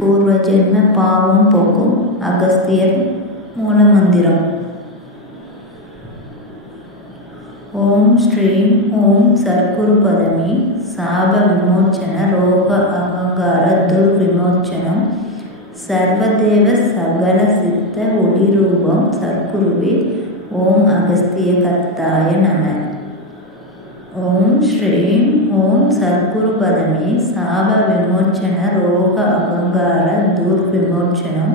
பூர்வ ஜென்ம பாவம் போக்கும் அகஸ்தியர் மூலமந்திரம். ஓம் ஸ்ரீம் ஓம் சர்க்குரு பதமி சாப விமோச்சன ரோக அகங்கார துர்விமோச்சனம் சர்வதேவ சகல சித்த ஒளிரூபம் சர்க்குருவே ஓம் அகஸ்திய கர்த்தாய நம. ஓம் ஸ்ரீம் ஓம் சர்க்குரு பதமி சாப விமோச்சன ரோக அகங்கார துர்விமோச்சனம்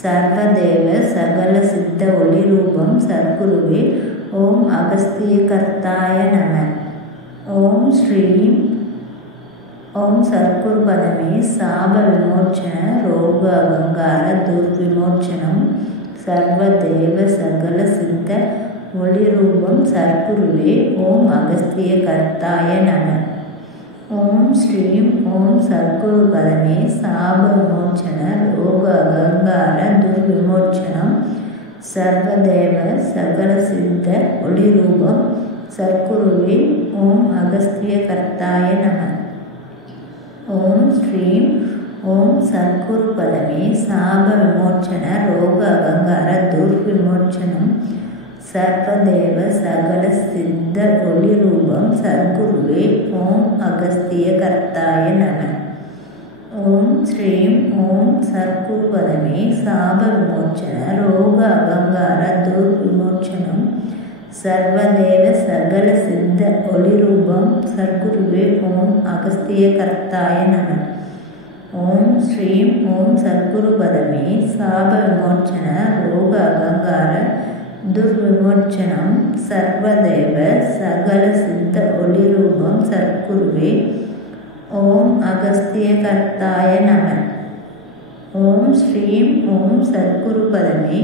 சர்வதேவ சகல சித்த ஒளிரூபம் சர்க்குருவே ஓம் அகஸ்திய கர்த்தாய நம. ஓம் ஸ்ரீம் ஓம் சர்க்குரு பதமே சாப விமோச்சன ரோக அகங்கார துர்விமோச்சனம் சர்வதேவ சகல சித்த ஒளிரூபம் சர்க்குருவே ஓம் அகஸ்திய கர்த்தாய நம. ஓம் ஸ்ரீம் ஓம் சர்க்குரு பதமே சாப விமோச்சன ரோக அகங்கார துர்விமோச்சனம் சர்வதேவ சகல சித்த ஒளிரூபம் சர்க்குருவே ஓம் அகஸ்திய கர்த்தாய நம. ஓம் ஸ்ரீம் ஓம் சர்க்குரு பதமே சாப விமோச்சன ரோக அகங்கார துர்விமோச்சனம் சர்வதேவ சகல சித்த ஒளிரூபம் சர்க்குருவே ஓம் அகஸ்திய கர்த்தாய நம. ஓம் ஸ்ரீம் ஓம் சர்க்குரு பதமே சாப விமோச்சன ரோக அகங்கார துர்விமோச்சனம் சர்வதேவ சகல சித்த ஒளிரூபம் சர்க்குருவே ஓம் அகஸ்திய கர்த்தாய நம. ஓம் ஸ்ரீம் ஓம் சர்க்குரு பதமே சாப விமோச்சன ரோக அகங்கார துர்விமோச்சனம் சர்வதேவ சகல சித்த ஒளிரூபம் சர்க்குருவே ஓம் அகஸ்திய கர்த்தாய நம. ஓம் ஸ்ரீம் ஓம் சர்க்குரு பதமே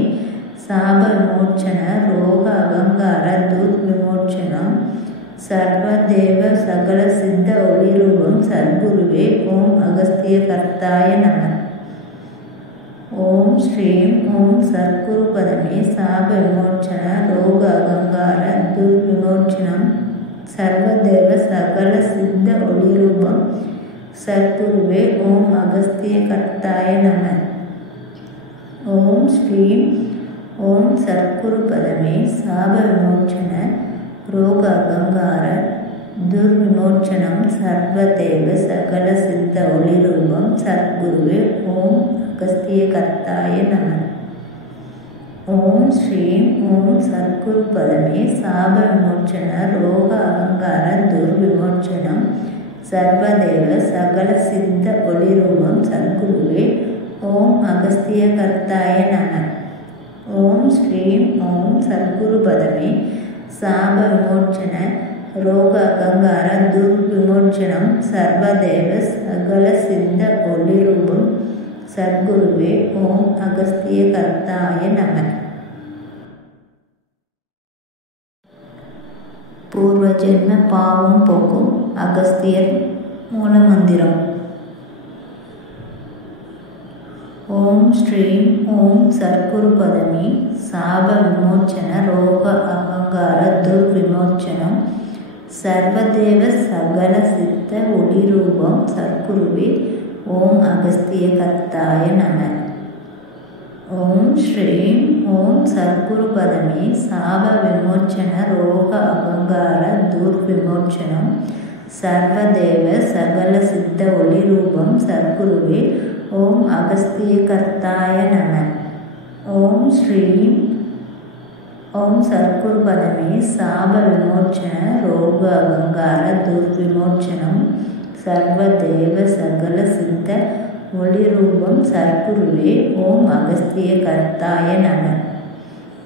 சாப விமோச்சன ரோக அகங்கார துர்விமோச்சனம் சர்வதேவ சகல சித்த ஒளிரூபம் சர்க்குருவே ஓம் அகஸ்திய கர்த்தாய நம. ஓம் ஸ்ரீம் ஓம் சர்க்குரு பதமே சாப விமோச்சன ரோக அகங்கார துர்விமோச்சனம் சர்வதேவ சகல சித்த ஒளிரூபம் சர்க்குருவே ஓம் அகஸ்திய கர்த்தாய நம. ஓம் ஸ்ரீம் ஓம் சர்க்குரு பதமே சாப விமோச்சன ரோக அகங்கார துர்விமோச்சனம் சர்வதேவ சகல சித்த ஒளிரூபம் சர்க்குருவே ஓம் அகஸ்திய கர்த்தாய நம. ஓம் ஸ்ரீம் ஓம் சர்க்குரு பதமே சாப விமோச்சன ரோக அகங்கார துர்விமோச்சனம் சர்வதேவ சகல சித்த ஒளிரூபம் சர்க்குருவே ஓம் அகஸ்திய கர்த்தாய நம. ஓம் ஸ்ரீம் ஓம் சர்க்குரு பதமே சாப விமோச்சன ரோக அகங்கார துர்விமோச்சனம் சர்வதேவ சகல சித்த ஒளிரூபம் சர்க்குருவே ஓம் அகஸ்திய கர்த்தாய நம. பூர்வ ஜென்ம பாவம் போக்கும் அகஸ்தியர் மூலமந்திரம். ஓம் ஸ்ரீம் ஓம் சர்க்குரு பதமி சாப விமோச்சன ரோக அகங்கார துர்விமோச்சனம் சர்வதேவ சகல சித்த ஒளிரூபம் சர்க்குருவே ஓம் அகஸ்திய கர்த்தாய நம. ஓம் ஸ்ரீம் ஓம் சர்க்குரு பதமே சாப விமோச்சன ரோக அகங்கார துர்விமோச்சனம் சர்வதேவ சகல சித்த ஒளிரூபம் சர்க்குருவே ஓம் அகஸ்திய கர்த்தாய நம. ஓம் ஸ்ரீம் ஓம் சர்க்குரு பதமே சாப விமோச்சன ரோக அகங்கார துர்விமோச்சனம் சர்வதேவ சகல சித்த ஒளிரூபம் சர்க்குருவே ஓம் அகஸ்திய கர்த்தாய நம.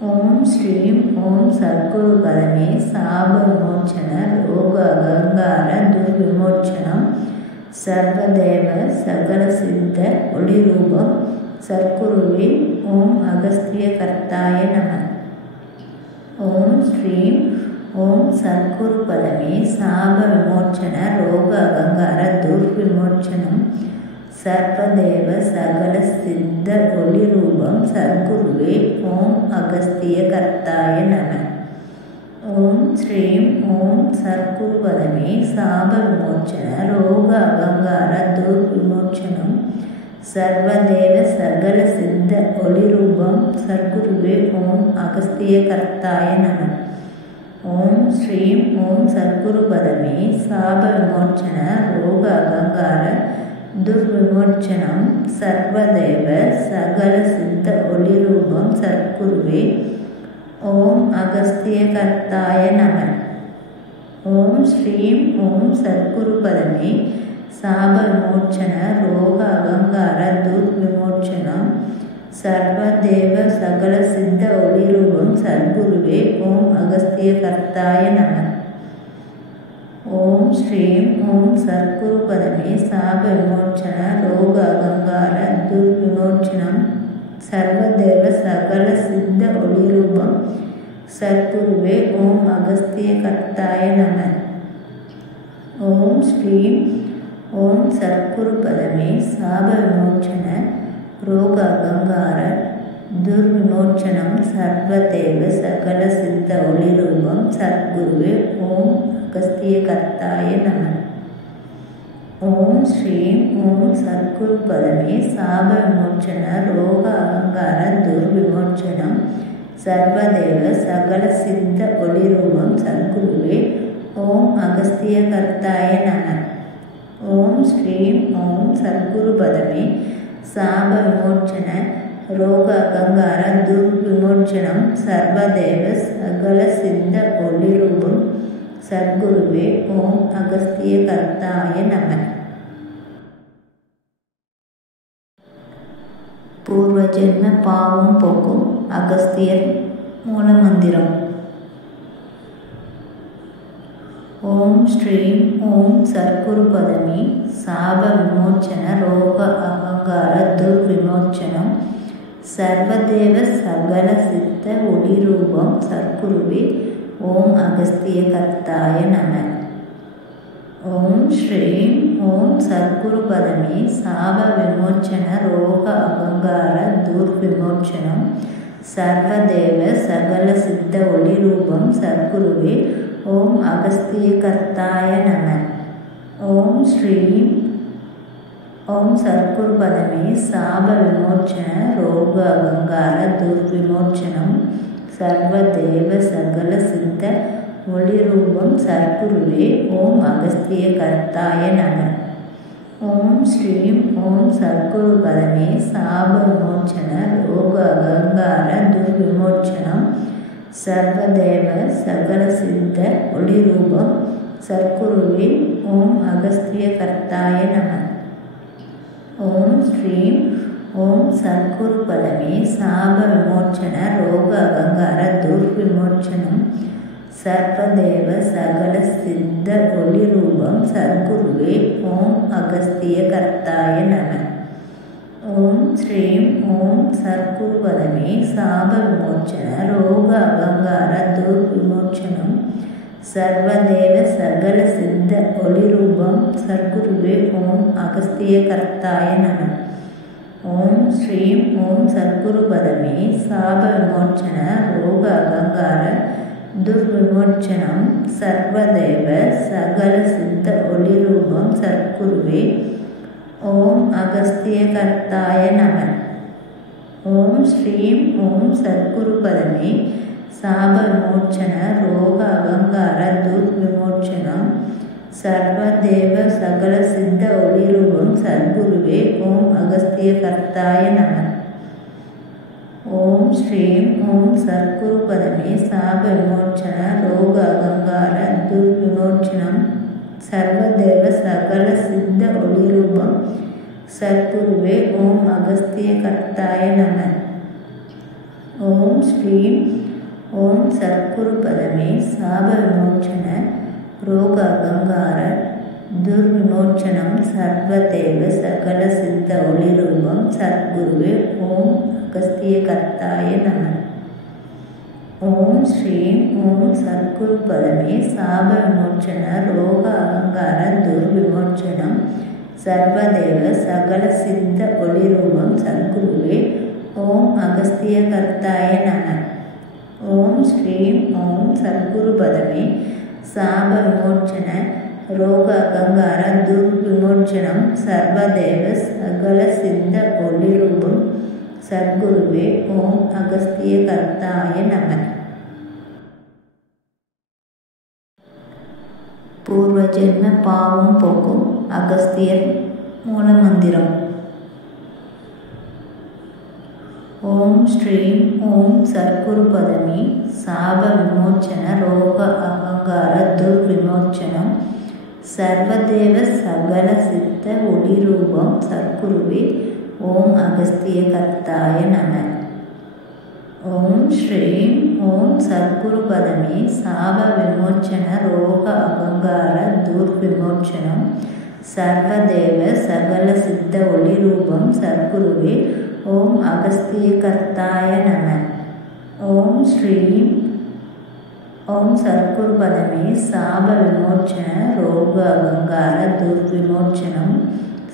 ஓம் ஸ்ரீம் ஓம் சர்க்குரு பதமே சாப விமோச்சன ரோக அகங்கார துர்விமோச்சனம் சர்வதேவ சகல சித்த ஒளிரூபம் சர்க்குருவே ஓம் அகஸ்திய கர்த்தாய நம. ஓம் ஸ்ரீம் ஓம் சர்க்குரு பதமே சாப விமோச்சன ரோக அகங்கார துர்விமோச்சனம் சர்வதேவ சகல சித்த ஒளிரூபம் சர்க்குருவே ஓம் அகஸ்திய கர்த்தாய நம. ஓம் ஸ்ரீம் ஓம் சர்க்குரு பதமே சாப விமோச்சன ரோக அகங்கார துர்விமோச்சனம் சர்வதேவ சகல சித்த ஒளிரூபம் சர்க்குருவே ஓம் அகஸ்திய கர்த்தாய நம. ஓம் ஸ்ரீம் ஓம் சர்க்குரு பதமே சாப விமோச்சன ரோக அகங்கார துர்விமோச்சனம் சர்வதேவ சகல சித்த ஒளிரூபம் சர்க்குருவே ஓம் அகஸ்திய கர்த்தாய நம. ஓம் ஸ்ரீம் ஓம் சர்க்குரு பதமே சாப விமோச்சன ரோக அகங்கார துர்விமோச்சனம் சர்வதேவ சகல சித்த ஒளிரூபம் சர்க்குருவே ஓம் அகஸ்திய கர்த்தாய நம. ஓம் ஸ்ரீம் ஓம் சர்க்குரு பதமே சாப விமோச்சன ரோக அகங்கார துர்விமோச்சனம் சர்வதேவ சகல சித்த ஒளிரூபம் சர்க்குருவே ஓம் அகஸ்திய கர்த்தாய நம. ஓம் ஸ்ரீம் ஓம் சர்க்குரு பதமே சாப விமோச்சன ரோக அகங்கார துர்விமோச்சனம் சர்வதேவ சகல சித்த ஒளிரூபம் சர்க்குருவே ஓம் அகஸ்திய கர்த்தாய நம. ஓம் ஸ்ரீம் ஓம் சர்க்குரு பதமே சாப விமோச்சன ரோக அகங்கார துர்விமோச்சனம் சர்வதேவ சகல சித்த ஒளிரூபம் சர்க்குருவே ஓம் அகஸ்திய கர்த்தாய நம. ஓம் ஸ்ரீம் ஓம் சர்க்குரு பதமே சாப விமோச்சன ரோக அகங்கார துர்விமோச்சனம் சர்வதேவ சகல சித்த ஒளிரூபம் சர்க்குருவே ஓம் அகஸ்திய கர்த்தாய நம. பூர்வ ஜென்ம பாவம் போக்கும் அகஸ்தியர் மூலமந்திரம். ஓம் ஸ்ரீம் ஓம் சர்க்குரு பதமே சாப விமோச்சன ரோக அகங்கார துர்விமோச்சனம் சர்வதேவ சகல சித்த ஒளிரூபம் சர்க்குருவே ஓம் அகஸ்திய கர்த்தாய நம. ஓம் ஸ்ரீம் ஓம் சர்க்குரு பதமே சாப விமோச்சன ரோக அகங்கார துர்விமோச்சனம் சர்வதேவ சகல சித்த ஒளிரூபம் சர்க்குருவே ஓம் அகஸ்திய கர்த்தாய நம. ஓம் ஸ்ரீம் ஓம் சர்க்குரு பதமே சாப விமோச்சன ரோக அகங்கார துர்விமோச்சனம் சர்வதேவ சகல சித்த ஒளிரூபம் சர்க்குருவே ஓம் அகஸ்திய கர்த்தாய நம. ஓம் ஸ்ரீம் ஓம் சர்க்குரு பதமே சாப விமோச்சன ரோக அகங்கார துர்விமோச்சனம் சர்வதேவ சகல சித்த ஒளிரூபம் சர்க்குருவே ஓம் அகஸ்திய கர்த்தாய நம. ஓம் ஸ்ரீம் ஓம் சர்க்குரு பதமே சாப விமோச்சன ரோக அகங்கார துர்விமோச்சனம் சர்வதேவ சகல சித்த ஒளிரூபம் சர்க்குருவே ஓம் அகஸ்திய கர்த்தாய நம. ஓம் ஸ்ரீம் ஓம் சர்க்குரு பதமே சாப விமோச்சன ரோக அகங்கார துர்விமோச்சனம் சர்வதேவ சகல சித்த ஒளிரூபம் சர்க்குருவே ஓம் அகஸ்திய கர்த்தாய நம. ஓம் ஸ்ரீம் ஓம் சர்க்குரு பதமே சாப விமோச்சன ரோக அகங்கார துர்விமோச்சனம் சர்வதேவ சகல சித்த ஒளிரூபம் சர்க்குருவே ஓம் அகஸ்திய கர்த்தாய நம. ஓம் ஸ்ரீம் ஓம் சர்க்குரு பதமே சாப விமோச்சன ரோக அகங்கார துர்விமோச்சனம் சர்வதேவ சகல சித்த ஒளிரூபம் சர்க்குருவே ஓம் அகஸ்திய கர்த்தாய நம. ஓம் ஸ்ரீம் ஓம் சர்க்குரு பதமே சாப விமோச்சன ரோக அகங்கார துர்விமோச்சனம் சர்வதேவ சகல சித்த ஒளிரூபம் சர்க்குருவே ஓம் அகஸ்திய கர்த்தாய நம. ஓம் ஸ்ரீம் ஓம் சர்க்குரு பதமே சாப விமோச்சன ரோக அகங்கார துர்விமோச்சனம் சர்வதேவ சகல சித்த ஒளிரூபம் சர்க்குருவே ஓம் அகஸ்திய கர்த்தாய நம. ஓம் ஸ்ரீம் ஓம் சர்க்குரு பதமே சாப விமோச்சன ரோக அகங்கார துர்விமோச்சனம் சர்வதேவ சகல சித்த ஒளிரூபம் சர்க்குருவே ஓம் அகஸ்திய கர்த்தாய நம. ஓம் ஸ்ரீம் ஓம் சர்க்குரு பதமே சாப விமோச்சன ரோக அகங்கார துர்விமோச்சனம் சர்வதேவ சகல சித்த ஒளிரூபம் சத்குருவே ஓம் அகஸ்திய கர்த்தாய நம. பூர்வ ஜென்ம பாவம் போக்கும் அகஸ்தியர் மூலமந்திரம். ஓம் ஸ்ரீம் ஓம் சத்குரு பதமி சாப விமோச்சன ரோக அகங்கார துர்விமோச்சனம் சர்வதேவ சகல சித்த ஒளிரூபம் சத்குருவே ஓம் அகஸ்திய கர்த்தாய நம. ஓம் ஸ்ரீம் ஓம் சத்குரு பதமே சாப விமோச்சன ரோக அகங்கார துர்விமோச்சனம் சர்வதேவ சகல சித்த ஒளிரூபம் சத்குருவே ஓம் அகஸ்திய கர்த்தாய நம. ஓம் ஸ்ரீம் ஓம் சத்குரு பதமே சாப விமோச்சன ரோக அகங்கார துர்விமோச்சனம்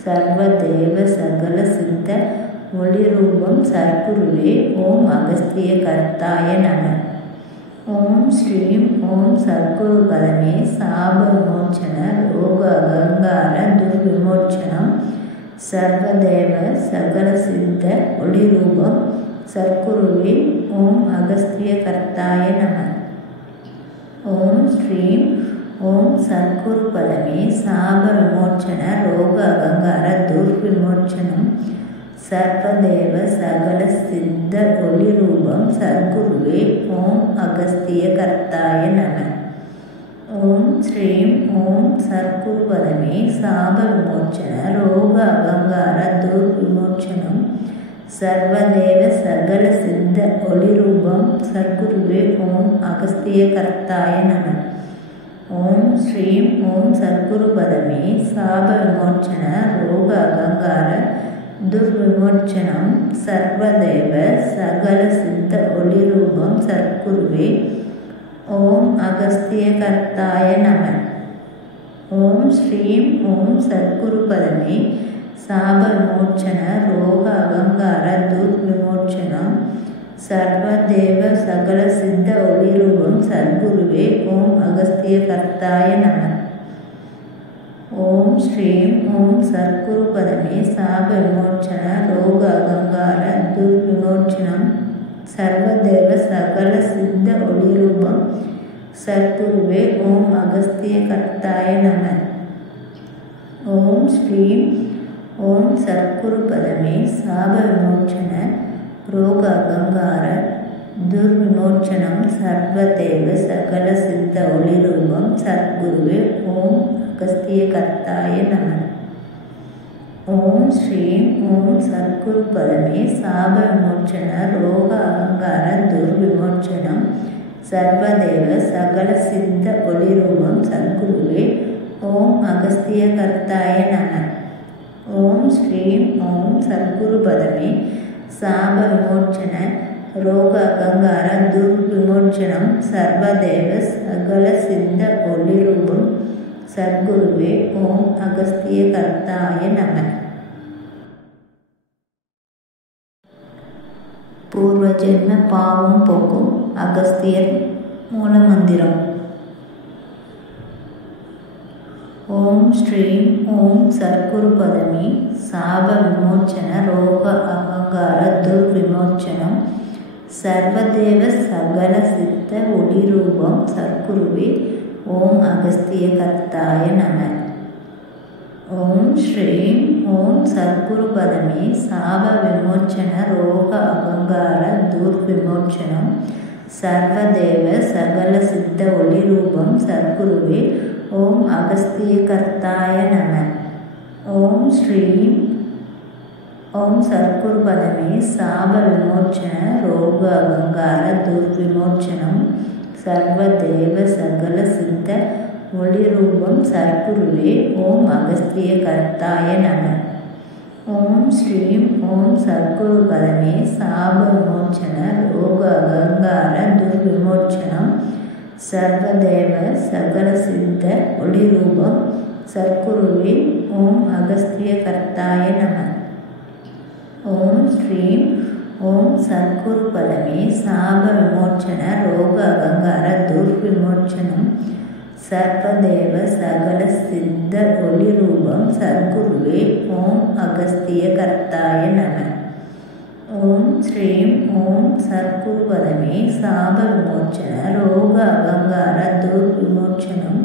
சர்வதேவ சகல சித்த ஒளிரூபம் சத்குருவே ஓம் அகஸ்திய கர்த்தாய நம. ஓம் ஸ்ரீம் ஓம் சத்குரு பதமே சாப விமோச்சன ரோக அகங்கார துர்விமோச்சனம் சர்வதேவ சகல சித்த ஒளிரூபம் சத்குருவே ஓம் அகஸ்திய கர்த்தாய நம. ஓம் ஸ்ரீம் ஓம் சத்குரு பதமே சாப விமோச்சன ரோக அகங்கார துர்விமோச்சனம் சர்வதேவ சகல சித்த ஒளிரூபம் சத்குருவே ஓம் அகஸ்திய கர்த்தாய நம. ஓம் ஸ்ரீம் ஓம் சத்குரு பதமே சாப விமோச்சன ரோக அகங்கார துர்விமோச்சனம் சர்வதேவ சகல சித்த ஒளிரூபம் சத்குருவே ஓம் அகஸ்திய கர்த்தாய நம. ஓம் ஸ்ரீம் ஓம் சத்குரு பதமே சாப விமோச்சன ரோக அகங்கார துர்விமோச்சனம் சர்வதேவ சகல சித்த ஒளிரூபம் சத்குருவே ஓம் அகஸ்திய கர்த்தாய நம. ஓம் ஸ்ரீம் ஓம் சத்குரு பதமே சாப விமோச்சன ரோக அகங்கார துர்விமோச்சனம் சர்வதேவ சகல சித்த ஒளிரூபம் சத்குருவே ஓம் அகஸ்திய கர்த்தாய நம. ஓம் ஸ்ரீம் ஓம் சத்குரு பதமே சாப விமோச்சன ரோக அகங்கார துர்விமோச்சனம் சர்வதேவ சகல சித்த ஒளிரூபம் சத்குருவே ஓம் அகஸ்திய கர்த்தாய நம. ஓம் ஸ்ரீம் ஓம் சத்குரு பதமே சாப விமோச்சன ரோக அகங்கார துர்விமோச்சனம் சர்வதேவ சகல சித்த ஒளிரூபம் சத்குருவே ஓம் அகஸ்திய கர்த்தாய நம. ஓம் ஸ்ரீம் ஓம் சத்குரு பதமே சாப விமோச்சன ரோக அகங்கார துர்விமோச்சனம் சர்வதேவ சகல சித்த ஒளிரூபம் சத்குருவே ஓம் அகஸ்திய கர்த்தாய நம. ஓம் ஸ்ரீம் ஓம் சத்குரு பதமே சாப விமோச்சன ரோக அகங்கார துர்விமோச்சனம் சர்வதேவ சகல சித்த ஒளிரூபம் சத்குருவே ஓம் அகஸ்திய கர்த்தாய நம. பூர்வ ஜென்ம பாவம் போக்கும் அகஸ்தியர் மூலமந்திரம். ஓம் ஸ்ரீம் ஓம் சத்குரு பதமி சாப விமோச்சன ரோக அகங்கார துர்விமோச்சனம் சர்வதேவ சகல சித்த ஒளிரூபம் சத்குருவே ஓம் அகஸ்திய கர்த்தாய நம. ஓம் ஸ்ரீம் ஓம் சத்குரு பதமே சாப விமோச்சன ரோக அகங்கார துர்விமோச்சனம் சர்வதேவ சகல சித்த ஒளிரூபம் சத்குருவே ஓம் அகஸ்திய கர்த்தாய நம. ஓம் ஸ்ரீம் ஓம் சத்குரு பதமே சாப விமோச்சன ரோக அகங்கார துர்விமோச்சனம் சர்வதேவ சகல சித்த ஒளிரூபம் சத்குருவே ஓம் அகஸ்திய கர்த்தாய நம. ஓம் ஸ்ரீம் ஓம் சத்குரு பதமே சாப விமோச்சன ரோக அகங்கார துர்விமோச்சனம் சர்வதேவ சகல சித்த ஒளிரூபம் சத்குருவே ஓம் அகஸ்திய கர்த்தாய நம. ஓம் ஸ்ரீம் ஓம் சத்குரு பதமே சாப விமோச்சன ரோக அகங்கார துர்விமோச்சனம் சர்வதேவ சகல சித்த ஒளி ரூபம் சத்குருவே ஓம் அகஸ்திய கர்த்தாய நம. ஓம் ஸ்ரீம் ஓம் சத்குரு பதமே சாப விமோச்சன ரோக அகங்கார துர்விமோச்சனம்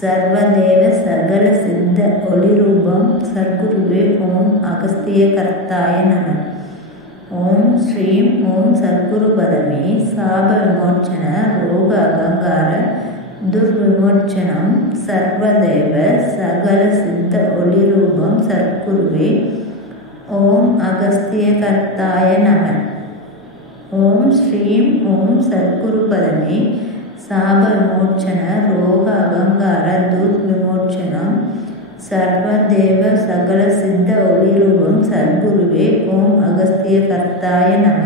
சர்வதேவ சகல சித்த ஒளி ரூபம் சத்குருவே ஓம் அகஸ்திய கர்த்தாய நம. ஓம் ஸ்ரீம் ஓம் சத்குரு பதமே சாப விமோச்சன ரோக அகங்கார துர்விமோச்சனம் சர்வதேவ சகல சித்த ஒளி ரூபம் சத்குருவே ஓம் அகஸ்திய கர்த்தாய நம. ஓம் ஸ்ரீம் ஓம் சத்குரு பதமே சாப விமோச்சன ரோக அகங்கார துர்விமோச்சனம் சர்வதேவ சகல சித்த ஒளி ரூபம் சத்குருவே ஓம் அகஸ்திய கர்த்தாய நம.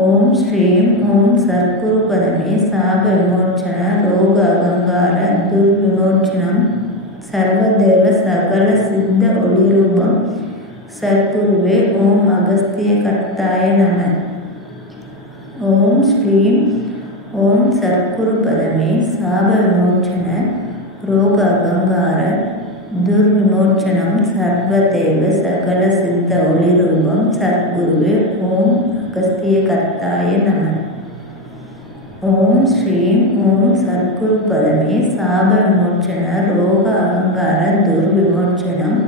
ஓம் ஸ்ரீம் ஓம் சத்குரு பதமே சாப விமோச்சன ரோக அகங்கார துர்விமோச்சனம் சர்வதேவ சகல சித்த ஒளி ரூபம் சத்குருவே ஓம் அகஸ்திய கர்த்தாய நம. ஓம் ஸ்ரீம் ஓம் சத்குரு பதமே சாப விமோச்சன ரோக அகங்கார துர்விமோச்சனம் சர்வதேவ சகல சித்த ஒளி ரூபம் சத்குருவே ஓம் அகஸ்திய கர்த்தாய நம. ஓம் ஸ்ரீம் ஓம் சத்குரு பதமே சாப விமோச்சன ரோக அகங்கார துர்விமோச்சனம்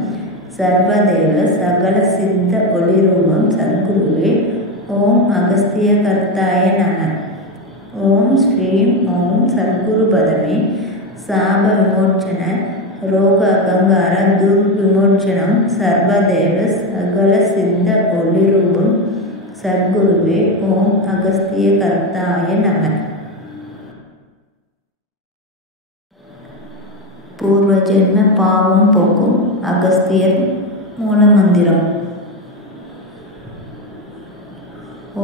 சர்வதேவ சகல சித்த ஒளி ரூபம் சத்குருவே ஓம் அகஸ்திய கர்த்தாய நம. ஓம் ஸ்ரீம் ஓம் சத்குரு பதமே சாப விமோச்சன ரோக அகங்கார துர்விமோச்சனம் சர்வதேவ சகல சித்த ஒளி ரூபம் சத்குருவே ஓம் அகஸ்திய கர்த்தாய நம. பூர்வ ஜென்ம பாவம் போக்கும் அகஸ்தியர் மூலமந்திரம்.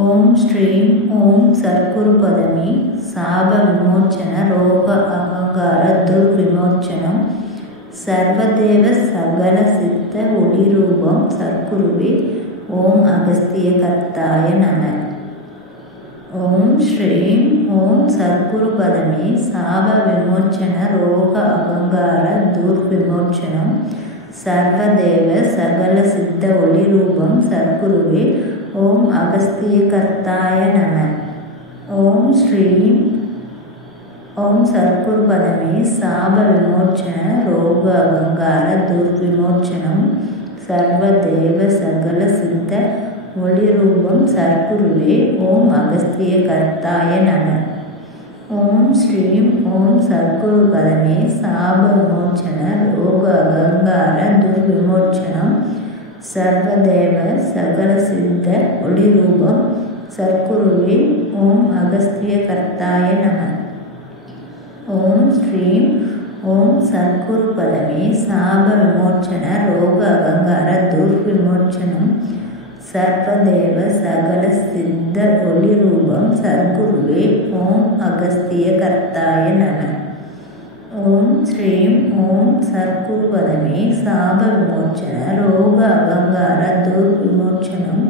ஓம் ஸ்ரீம் ஓம் சத்குரு பதமே சாப விமோச்சன ரோக அகங்கார துர்விமோச்சனம் சர்வதேவ சகல சித்த ஒளி ரூபம் சத்குருவே ஓம் அகஸ்திய கர்த்தாய நம. ஓம் ஸ்ரீம் ஓம் சத்குரு பதமே சாப விமோச்சன ரோக அகங்கார துர்விமோச்சனம் சர்வதேவ சகல சித்த ஒளி ரூபம் சத்குருவே ஓம் அகஸ்திய கர்த்தாய நம. ஓம் ஸ்ரீம் ஓம் சத்குரு பதமே சாப விமோச்சன ரோக அகங்கார துர்விமோச்சனம் சர்வதேவ சகல சித்த ஒளி ரூபம் சத்குருவே ஓம் அகஸ்திய கர்த்தாய நம. ஓம் ஸ்ரீம் ஓம் சத்குரு பதமே சாப விமோச்சன ரோக அகங்கார துர்விமோச்சனம் சர்வதேவ சகல சித்த ஒளி ரூபம் சத்குருவே ஓம் அகஸ்திய கர்த்தாய நம. ஓம் ஸ்ரீம் ஓம் சத்குரு பதமே சாப விமோச்சன ரோக அகங்கார துர்விமோச்சனம் சர்வதேவ சகல சித்த ஒளி ரூபம் சத்குருவே ஓம் அகஸ்திய கர்த்தாய நம. ஓம் ஸ்ரீம் ஓம் சத்குரு பதமே சாப விமோச்சன ரோக அகங்கார துர்விமோச்சனம்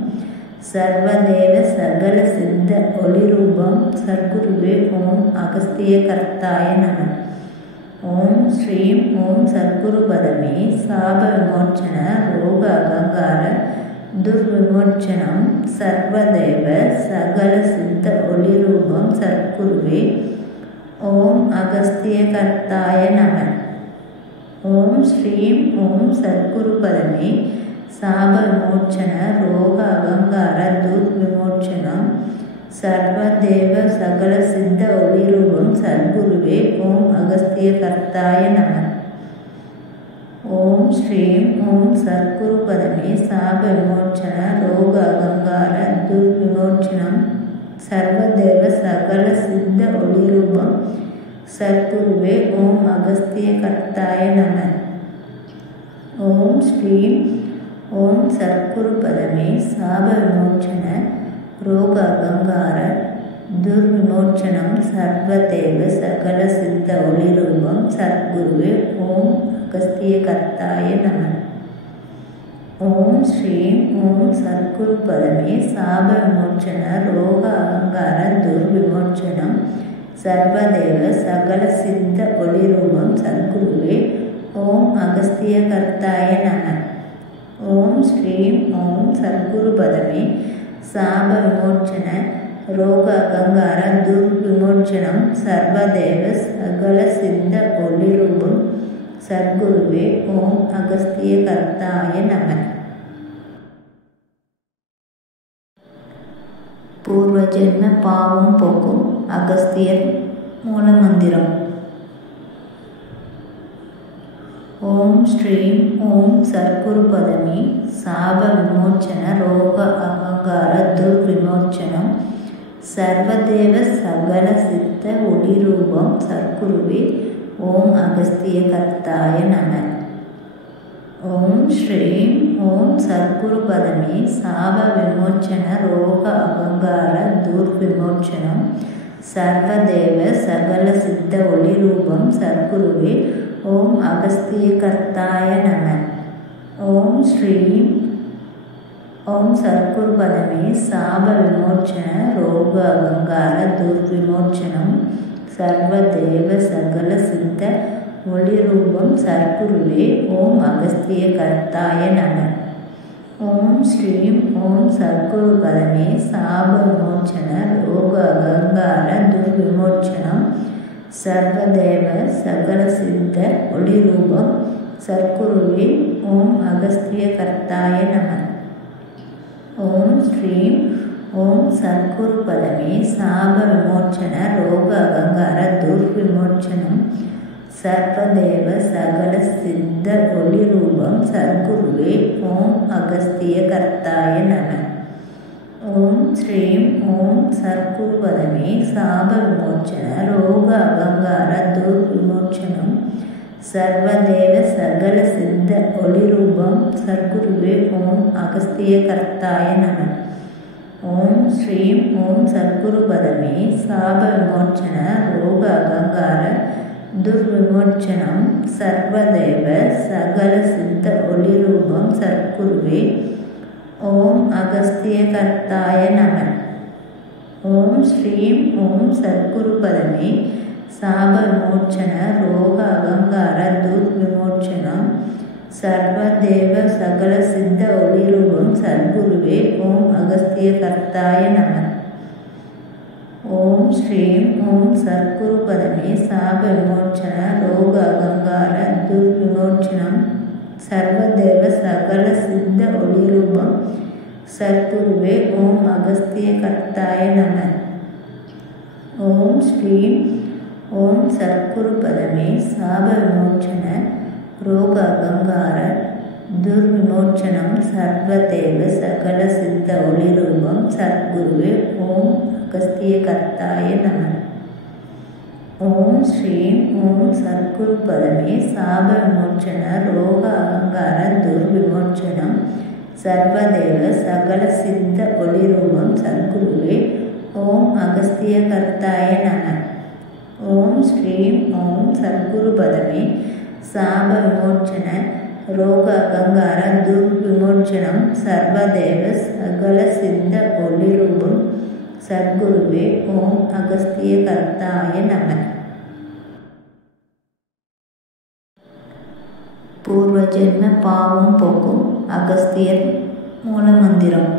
சர்வதேவ சகல சித்த ஒளி ரூபம் சத்குருவே ஓம் அகஸ்திய கர்த்தாய நம. ஓம் ஸ்ரீம் ஓம் சத்குரு பதமே சாப விமோச்சன ரோக அகங்கார துர்விமோச்சனம் சர்வதேவ சகல சித்த ஒளி ரூபம் சத்குருவே ஓம் அகஸ்திய கர்த்தாய நம. ஓம் ஸ்ரீம் ஓம் சத்குரு பதமே சாப விமோச்சன ரோக அகங்கார துர்விமோச்சனம் சர்வதேவ சகல சித்த ஒளி ரூபம் சத்குருவே ஓம் அகஸ்திய கர்த்தாய நம. ஓம் ஸ்ரீம் ஓம் சத்குரு பதமே சாப விமோச்சன ரோக அகங்கார துர்விமோச்சனம் சர்வதேவ சகல சித்த ஒளி ரூபம் சத்குருவே ஓம் அகஸ்திய கர்த்தாய நம. ஓம் ஸ்ரீம் ஓம் சத்குரு பதமே சாப விமோச்சன ரோக அகங்கார துர்விமோச்சனம் சர்வதேவ சகல சித்த ஒளி ரூபம் சத்குருவே ஓம் அகஸ்திய கர்த்தாய நம. ஓம் ஸ்ரீம் ஓம் சத்குரு பதமே சாப விமோச்சன ரோக அகங்கார துர்விமோச்சனம் சர்வதேவ சகல சித்த ஒளிரூபம் சத்குருவே ஓம் அகஸ்திய கர்த்தாய நம. ஓம் ஸ்ரீம் ஓம் சத்குரு பதமே சாப விமோச்சன ரோக அகங்கார துர்விமோச்சனம் சர்வதேவ சகல சித்த ஒளிரூபம் சத்குருவே ஓம் அகஸ்திய கர்த்தாய நம. பூர்வ ஜென்ம பாவம் போக்கும் அகஸ்தியர் மூலமந்திரம். ஓம் ஸ்ரீம் ஓம் சத்குரு பதமே சாப விமோச்சன ரோக அகங்கார துர்விமோச்சனம் சர்வதேவ சகல சித்த ஒளிரூபம் சத்குருவே ஓம் அகஸ்திய கர்த்தாய நம. ஓம் ஸ்ரீம் ஓம் சத்குரு பதமே சாப விமோச்சன ரோக அகங்கார துர்விமோச்சனம் சர்வதேவ சகல சித்த ஒளிரூபம் சத்குருவே ஓம் அகஸ்திய கர்த்தாய நம. ஓம் ஸ்ரீம் ஓம் சத்குரு பதமே சாப விமோச்சன ரோக அகங்கார துர்விமோச்சனம் சர்வதேவ சகல சித்த ஒளிரூபம் சத்குருவே ஓம் அகஸ்திய கர்த்தாய நம. ஓம் ஸ்ரீம் ஓம் சத்குரு பதமே சாப விமோச்சன ரோக அகங்கார துர்விமோச்சனம் சர்வதேவ சகல சித்த ஒளிரூபம் சத்குருவே ஓம் அகஸ்திய கர்த்தாய நம. ஓம் ஸ்ரீம் ஓம் சத்குரு பதமே சாப விமோச்சன ரோக அகங்கார துர்விமோச்சனம் சர்வதேவ சகல சித்த ஒளிரூபம் சத்குருவே ஓம் அகஸ்திய கர்த்தாய நம. ஓம் ஸ்ரீம் ஓம் சத்குரு பதமே சாப விமோச்சன ரோக அகங்கார துர்விமோச்சனம் சர்வதேவ சகல சித்த ஒளிரூபம் சத்குருவே ஓம் அகஸ்திய கர்த்தாய நம. ஓம் ஸ்ரீம் ஓம் சத்குரு பதமே சாப விமோச்சன ரோக அகங்கார துர்விமோச்சனம் சர்வதேவ சகல சித்த ஒளிரூபம் சத்குருவே ஓம் அகஸ்திய கர்த்தாய நம. ஓம் ஸ்ரீம் ஓம் சத்குரு பதமே சாப விமோச்சன ரோக அகங்கார துர்விமோச்சனம் சர்வதேவ சகல சித்த ஒளிரூபம் சத்குருவே ஓம் அகஸ்திய கர்த்தாய நம. ஓம் ஸ்ரீம் ஓம் சத்குரு பதமே சாப விமோச்சன ரோக அகங்கார துர்விமோச்சனம் சர்வதேவ சகல சித்த ஒளிரூபம் சத்குருவே ஓம் அகஸ்திய கர்த்தாய நம. ஓம் ஸ்ரீம் ஓம் சத்குரு பதமே சாப விமோச்சன ரோக அகங்கார துர்விமோச்சனம் சர்வதேவ சகல சித்த ஒளிரூபம் சத்குருவே ஓம் அகஸ்திய கர்த்தாய நம. ஓம் ஸ்ரீம் ஓம் சத்குரு பதமே சாப விமோச்சன ரோக அகங்கார துர்விமோச்சனம் சர்வதேவ சகல சித்த ஒளிரூபம் சத்குருவே ஓம் அகஸ்திய கர்த்தாய நம. ஓம் ஸ்ரீம் ஓம் சத்குரு பதமே சாப விமோச்சன ரோக அகங்கார துர்விமோச்சனம் சர்வதேவ சகல சித்த ஒளிரூபம் சத்குருவே ஓம் அகஸ்திய கர்த்தாய நம. பூர்வ ஜென்ம பாவம் போக்கும் அகஸ்தியர் மூலமந்திரம்.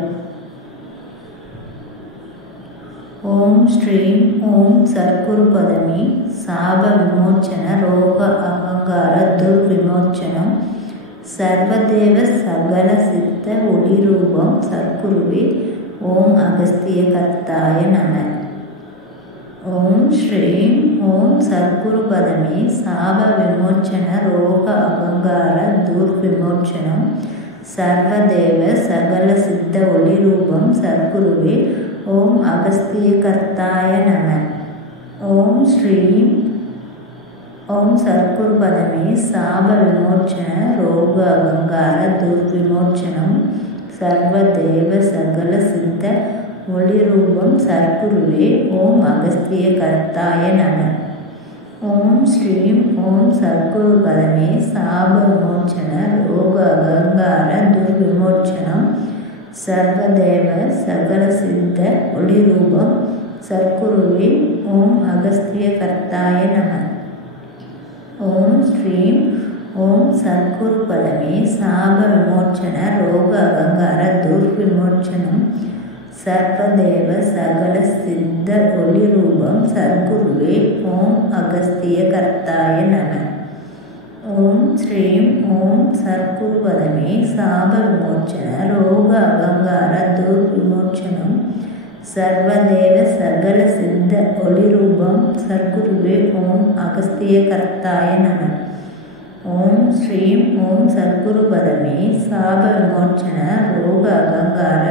ஓம் ஸ்ரீம் ஓம் சத்குரு பதமே சாப விமோச்சன ரோக அகங்கார துர்விமோச்சனம் சர்வதேவ சகல சித்த ஒளிரூபம் சத்குருவே ஓம் அகஸ்திய கர்த்தாய நம. ஓம் ஸ்ரீம் ஓம் சத்குரு பதமே சாப விமோச்சன ரோக அகங்கார துர்விமோச்சனம் சர்வதேவ சகல சித்த ஒளிரூபம் சத்குருவே ஓம் அகஸ்திய கர்த்தாய நம. ஓம் ஸ்ரீம் ஓம் சத்குரு பதமே சாப விமோச்சன ரோக அகங்கார துர்விமோச்சனம் சர்வதேவ சகல சித்த ஒளிரூபம் சத்குருவே ஓம் அகஸ்திய கர்த்தாய நம. ஓம் ஸ்ரீம் ஓம் சத்குரு பதமே சாப விமோச்சன ரோக அகங்கார துர்விமோச்சனம் சர்வதேவ சகல சித்த ஒளிரூபம் சத்குருவே ஓம் அகஸ்தியகர்த்தாய நம. ஓம் ஸ்ரீம் ஓம் சத்குரு பதமே சாப விமோச்சன ரோக அகங்கார துர்விமோச்சனம் சர்வதேவ சகல சித்த ஒளி ரூபம் சத்குருவே ஓம் அகஸ்தியகர்த்தாய நம. ஓம் ஸ்ரீம் ஓம் சத்குரு பதமே சாப விமோச்சன ரோக அகங்கார துர்விமோச்சனம் சர்வதேவ சகல சித்த ஒளி ரூபம் சத்குருவே ஓம் அகஸ்தியகர்த்தாய நம. ஓம் ஸ்ரீம் ஓம் சத்குரு பதமே சாப விமோச்சன ரோக அகங்கார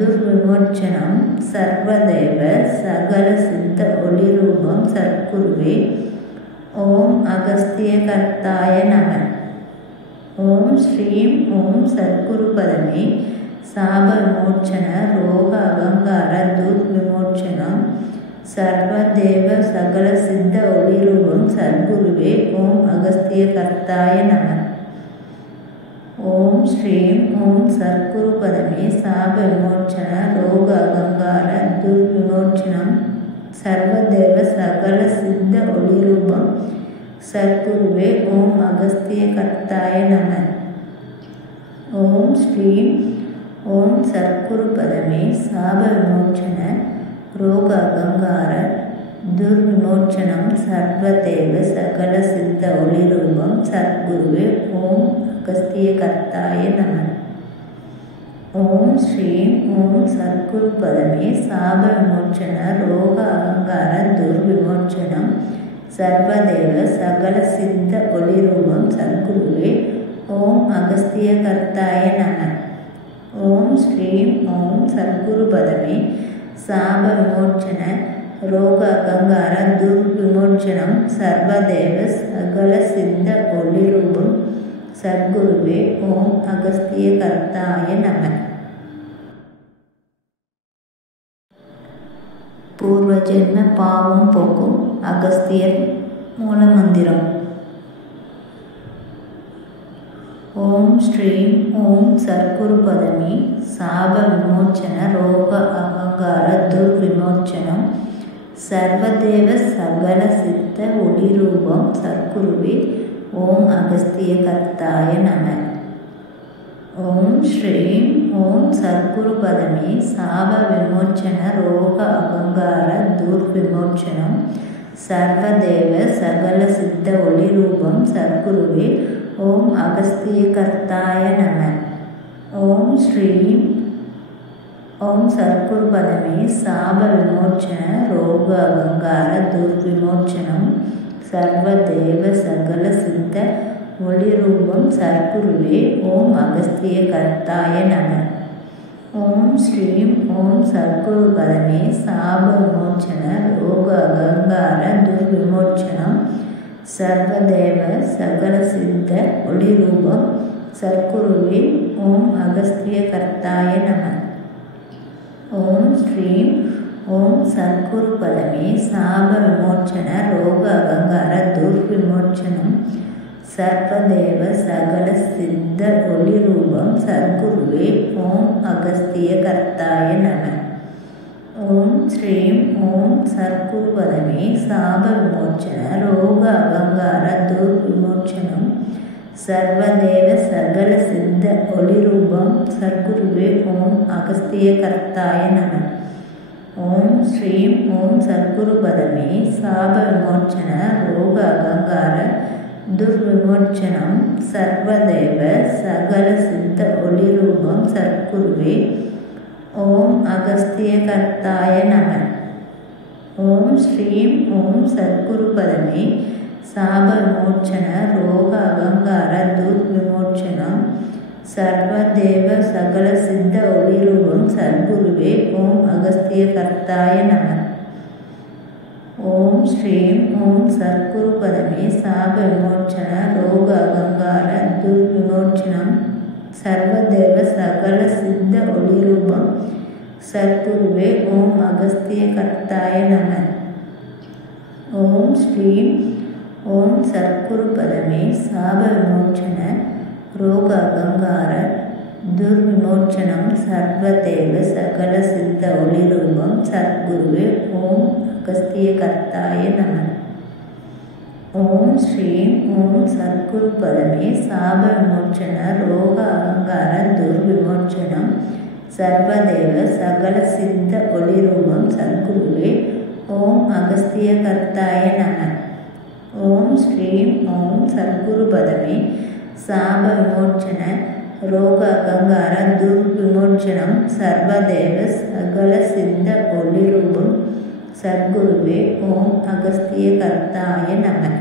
துர்விமோச்சனம் சர்வதேவ சகல சித்த ஒளி ரூபம் சத்குருவே ஓம் அகஸ்தியகர்த்தாய நம. ஓம் ஸ்ரீம் ஓம் சத்குரு பதமே சாப விமோச்சன ரோக அகங்கார துர்விமோச்சனம் சர்வதேவ சகல சித்த ஒளி ரூபம் சத்குருவே ஓம் அகஸ்தியகர்த்தாய நம. ஓம் ஸ்ரீம் ஓம் சத்குரு பதமே சாப விமோச்சன ரோக அகங்கார துர்விமோச்சனம் சர்வதேவ சகல சித்த ஒளி ரூபம் சத்குருவே ஓம் அகஸ்தியகர்த்தாய நம. ஓம் ஸ்ரீம் ஓம் சத்குரு பதமே சாப விமோச்சன ரோக அகங்கார துர்விமோச்சனம் சர்வதேவ சகல சித்த ஒளி ரூபம் சத்குருவே ஓம் அகஸ்தியகர்த்தாய நம. ஓம் ஸ்ரீம் ஓம் சத்குரு பதமே சாப விமோச்சன ரோக அகங்கார துர்விமோச்சனம் சர்வதேவ சகல சித்த ஒளி ரூபம் சத்குருவே ஓம் அகஸ்தியகர்த்தாய நம. ஓம் ஸ்ரீம் ஓம் சத்குரு பதமே சாப விமோச்சன ரோக அகங்கார துர்விமோச்சனம் சர்வதேவ சகல சித்த ஒளி ரூபம் சத்குருவே ஓம் அகஸ்தியகர்த்தாய நம. பூர்வ ஜென்ம பாவம் போக்கும் அகஸ்தியர் மூலமந்திரம். ஓம் ஸ்ரீம் ஓம் சத்குரு பதமே சாப விமோச்சன ரோக அகங்கார துர்விமோச்சனம் சர்வதேவ சகல சித்த ஒளி ரூபம் சத்குருவே ஓம் அகஸ்தியகர்த்தாய நம. ஓம் ஸ்ரீம் ஓம் சத்குரு பதமே சாப விமோச்சன ரோக அகங்கார துர்விமோச்சனம் சர்வதேவ சகல சித்த ஒளி ரூபம் சத்குருவே ஓம் அகஸ்தியகர்த்தாய நம. ஓம் ஸ்ரீம் ஓம் சத்குரு பதமே சாப விமோச்சன ரோக அகங்கார துர்விமோச்சனம் சர்வதேவ சகல சித்த ஒளி ரூபம் சத்குருவே ஓம் அகஸ்தியகர்த்தாய நம. ஓம் ஸ்ரீம் ஓம் சத்குரு பதமே சாப விமோச்சன ரோக அகங்கார துர்விமோச்சனம் சர்வதேவ சகல சித்த ஒளி ரூபம் சத்குருவே ஓம் அகஸ்தியகர்த்தாய நம. ஓம் ஸ்ரீம் ஓம் சத்குரு பதமே சாப விமோச்சன ரோக அகங்கார துர்விமோச்சனம் சர்வதேவ சகல சித்த ஒளி ரூபம் சத்குருவே ஓம் அகஸ்தியகர்த்தாய நம. ஓம் ஸ்ரீம் ஓம் சத்குரு பதமே சாப விமோச்சன ரோக அகங்கார துர்விமோச்சனம் சர்வதேவ சகல சித்த ஒளி ரூபம் சத்குருவே ஓம் அகஸ்தியகர்த்தாய நம. ஓம் ஸ்ரீம் ஓம் சத்குரு பதமே சாப விமோச்சன ரோக அகங்கார துர்விமோச்சனம் சர்வதேவ சகல சித்த ஒளி ரூபம் சத்குருவே ஓம் அகஸ்தியகர்த்தாய நம. ஓம் ஸ்ரீம் ஓம் சத்குரு பதமே சாப விமோச்சன ரோக அகங்கார துர்விமோச்சனம் சர்வதேவ சகல சித்த ஒளி ரூபம் சத்குருவே ஓம் அகஸ்தியகர்த்தாய நம. ஓம் ஸ்ரீம் ஓம் சத்குரு பதமே சாப விமோச்சன ரோக அகங்கார துர்விமோச்சனம் சர்வதேவ சகல சித்த ஒளி ரூபம் சத்குருவே ஓம் அகஸ்தியகர்த்தாய நம. ஓம் ஸ்ரீம் ஓம் சத்குரு பதமே சாப விமோச்சன ரோக அகங்கார துர்விமோச்சனம் சர்வதேவ சகல சித்த ஒளி ரூபம் சத்குருவே ஓம் अगस्त्यकर्ताय नमः। ओम श्रीं ओम सद्गुरुपदमे शापविमोचन रोग अहंकार दुर्विमोचनम सर्वदेव सकल सिद्ध ओलिरूपम सद्गुरुवे ओम अगस्त्यकर्ताय नमः। ओम श्रीं ओम सद्गुरुपदमे शापविमोचन रोग अहंकार दुर्विमोचनम सर्वदेव सकल सिद्ध ओलिरूपम सद्गुरुवे ओम अगस्त्यकर्ताय नमः।